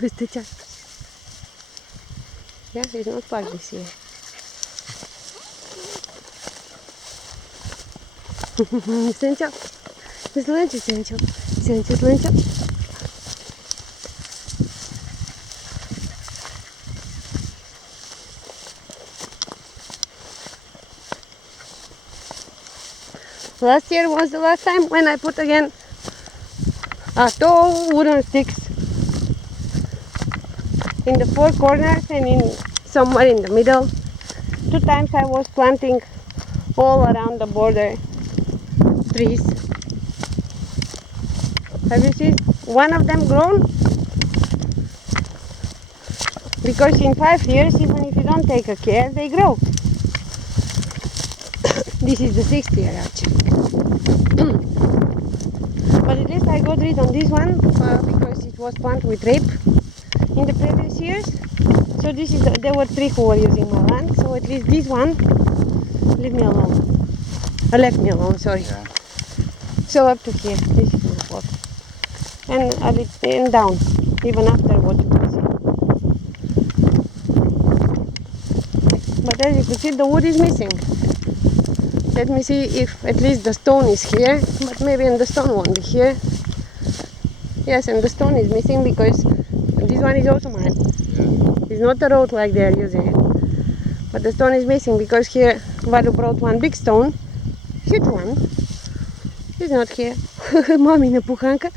with the chat. Yeah, it's not parked this year. Sędzio, zlęcie sędzio, sędzio zlęcio. Last year was the last time when I put again tall wooden sticks in the four corners and in somewhere in the middle. 2 times I was planting all around the border trees. Have you seen one of them grown? Because in 5 years, even if you don't take a care, they grow. This is the 6th year actually. But at least I got rid on this one because it was planted with rape in the previous years. So this is there were 3 who were using my land. So at least this one leave me alone. Left me alone, sorry. Yeah. So up to here, this is my plot. And down, even after what you can see. But as you can see, the wood is missing. Let me see if at least the stone is here, but maybe the stone won't be here. Yes, and the stone is missing because this one is also mine. Yeah. It's not a road like they are using it. But the stone is missing because here Valu brought one big stone, huge one. It's not here. Mami napuchanka.